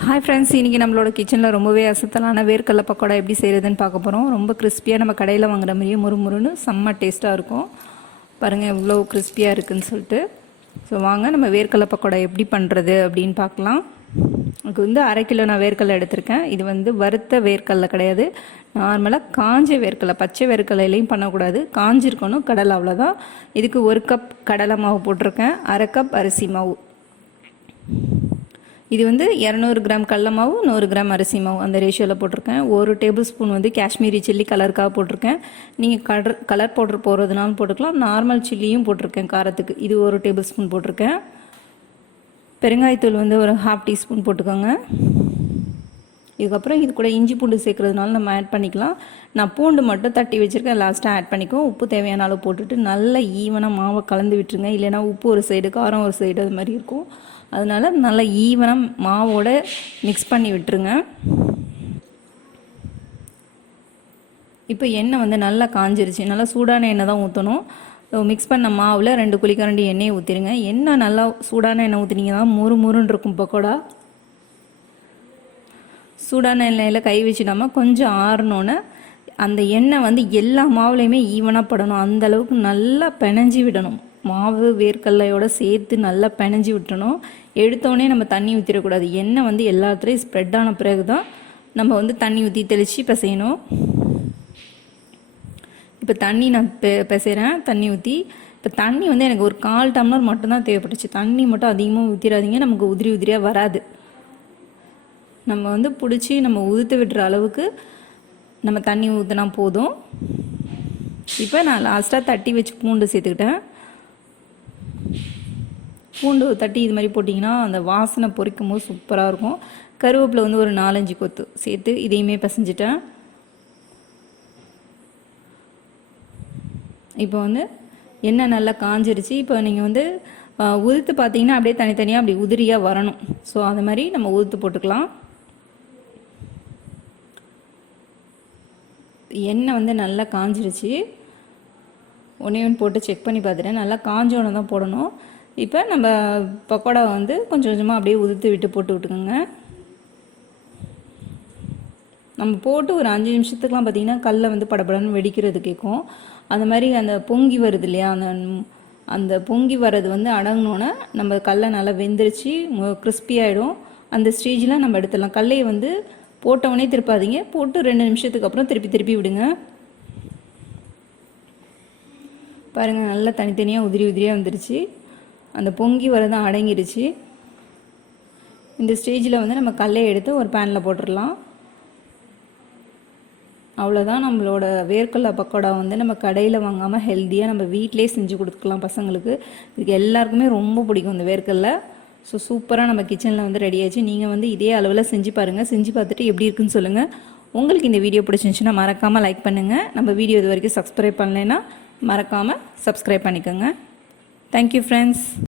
Hi friends, இன்றைக்கி நம்மளோட கிச்சனில் ரொம்பவே அசத்தலான வேர்க்கடலை பக்கோடா எப்படி செய்கிறதுன்னு பார்க்க போகிறோம். ரொம்ப கிறிஸ்பியாக நம்ம கடையில் வாங்குற மாதிரியே முறுமுறுன்னு செம்ம டேஸ்ட்டாக இருக்கும். பாருங்கள் எவ்வளோ கிறிஸ்பியாக இருக்குதுன்னு சொல்லிட்டு. ஸோ வாங்க நம்ம வேர்க்கடலை பக்கோடா எப்படி பண்ணுறது அப்படின்னு பார்க்கலாம். அதுக்கு வந்து 1/2 கிலோ நான் வேர்க்கடலை எடுத்திருக்கேன். இது வந்து வறுத்த வேர்க்கடலை கிடையாது, நார்மலாக காஞ்ச வேர்க்கடலை. பச்சை வேர்க்கடலையும் பண்ணக்கூடாது, காஞ்சிருக்கணும் கடலை, அவ்வளோதான். இதுக்கு 1 கப் கடலை மாவு போட்டிருக்கேன், 1/2 கப் அரிசி மாவு. இது வந்து 200 கிராம் கடல மாவு, 100 கிராம் அரிசி மாவு, அந்த ரேஷியோவில் போட்டிருக்கேன். 1 டேபிள் ஸ்பூன் வந்து காஷ்மீரி சில்லி கலருக்காக போட்டிருக்கேன். நீங்கள் கலர் பவுடர் போடுறதுனாலும் போட்டுக்கலாம், நார்மல் சில்லியும் போட்டிருக்கேன் காரத்துக்கு. இது 1 டேபிள் ஸ்பூன் போட்டிருக்கேன். பெருங்காயத்தூள் வந்து ஒரு 1/2 டீஸ்பூன் போட்டுக்கோங்க. இதுக்கப்புறம் இது கூட இஞ்சி பூண்டு சேர்க்குறதுனால நம்ம ஆட் பண்ணிக்கலாம். நான் பூண்டு மட்டும் தட்டி வச்சுருக்கேன், லாஸ்ட்டாக ஆட் பண்ணிக்குவோம். உப்பு தேவையான அளவு போட்டுட்டு நல்லா ஈவனாக மாவை கலந்து விட்டுருங்க. இல்லைனா உப்பு ஒரு சைடு, காரம் ஒரு சைடு, அது மாதிரி இருக்கும். அதனால் நல்லா ஈவனாக மாவோட மிக்ஸ் பண்ணி விட்டுருங்க. இப்போ எண்ணெய் வந்து நல்லா காஞ்சிருச்சு, நல்லா சூடான எண்ணெய் தான் ஊற்றணும். மிக்ஸ் பண்ண மாவில் 2 குழிக்கரண்டி எண்ணெயை ஊற்றிடுங்க. எண்ணெய் நல்லா சூடான எண்ணெய் ஊற்றினீங்கன்னா முறுமுறுன்னு இருக்கும் பக்கோடா. சூடான எண்ணெயில் கை வச்சிடாமல் கொஞ்சம் ஆறணுன்னு அந்த எண்ணெய் வந்து எல்லா மாவுலேயுமே ஈவனாக படணும். அந்தளவுக்கு நல்லா பிணைஞ்சி விடணும். மாவு வேர்க்கடலையோடு சேர்த்து நல்லா பிணைஞ்சி விட்டுறணும். எடுத்தோடனே நம்ம தண்ணி ஊற்றிடக்கூடாது. எண்ணெய் வந்து எல்லாத்துலேயும் ஸ்ப்ரெட் ஆன பிறகு தான் நம்ம வந்து தண்ணி ஊற்றி தெளித்து பிசையணும். இப்போ தண்ணி நான் பிசைகிறேன், தண்ணி ஊற்றி. இப்போ தண்ணி வந்து எனக்கு ஒரு 1/4 டம்ளர் மட்டும்தான் தேவைப்பட்டுச்சு. தண்ணி மட்டும் அதிகமாக ஊற்றிடாதீங்க, நமக்கு உதிரியாக வராது. நம்ம வந்து பிடிச்சி நம்ம உதுத்து விடுற அளவுக்கு நம்ம தண்ணி ஊற்றினா போதும். இப்போ நான் லாஸ்ட்டாக தட்டி வச்சு பூண்டு சேர்த்துக்கிட்டேன். பூண்டு தட்டி இது மாதிரி போட்டிங்கன்னா அந்த வாசனை பொரிக்கும் போது சூப்பராக இருக்கும். கருவேப்பிலை வந்து ஒரு 4-5 கொத்து சேர்த்து இதையுமே பிசைஞ்சிட்டேன். இப்போ வந்து எண்ணெய் நல்லா காஞ்சிருச்சு. இப்போ நீங்கள் வந்து உதுத்து பார்த்தீங்கன்னா அப்படியே தனித்தனியாக அப்படி உதிரியாக வரணும். ஸோ அது மாதிரி நம்ம உதுத்து போட்டுக்கலாம். எண்ணெய் வந்து நல்லா காஞ்சிருச்சு. ஒன்று போட்டு செக் பண்ணி பார்த்துட்டேன், நல்லா காஞ்சோன்னு தான் போடணும். இப்போ நம்ம பக்கோடா வந்து கொஞ்சம் கொஞ்சமாக அப்படியே உதுத்து விட்டு போட்டு விட்டுக்கோங்க. நம்ம போட்டு ஒரு 5 நிமிஷத்துக்குலாம் பார்த்திங்கன்னா கல்லை வந்து படப்படன்னு வெடிக்கிறது கேட்கும். அந்த மாதிரி அந்த பொங்கி வருது இல்லையா, அந்த பொங்கி வர்றது வந்து அடங்கினோன்னே நம்ம கல்லை நல்லா வெந்துருச்சு, கிறிஸ்பியாகிடும். அந்த ஸ்டேஜில் நம்ம எடுத்துடலாம். கல்லையை வந்து போட்டவொடனே திருப்பாதீங்க, போட்டு 2 நிமிஷத்துக்கு அப்புறம் திருப்பி விடுங்க. பாருங்கள் நல்லா தனித்தனியாக உதிரியாக வந்துருச்சு. அந்த பொங்கி வரதான் அடங்கிடுச்சு. இந்த ஸ்டேஜில் வந்து நம்ம கல்லையை எடுத்து ஒரு பேனில் போட்டுடலாம். அவ்வளோதான், நம்மளோட வேர்க்கடலை பக்கோடா வந்து நம்ம கடையில் வாங்காமல் ஹெல்த்தியாக நம்ம வீட்டிலே செஞ்சு கொடுத்துக்கலாம் பசங்களுக்கு. இதுக்கு எல்லாருக்குமே ரொம்ப பிடிக்கும் இந்த வேர்க்கடலை. ஸோ சூப்பராக நம்ம கிச்சனில் வந்து ரெடி ஆச்சு. நீங்கள் வந்து இதே அளவில் செஞ்சு பாருங்கள். செஞ்சு பார்த்துட்டு எப்படி இருக்குன்னு சொல்லுங்கள். உங்களுக்கு இந்த வீடியோ பிடிச்சிருந்துச்சுன்னா மறக்காமல் லைக் பண்ணுங்கள். நம்ம வீடியோ இது வரைக்கும் சப்ஸ்கிரைப் பண்ணலைன்னா மறக்காமல் சப்ஸ்கிரைப் பண்ணிக்கோங்க. Thank you friends.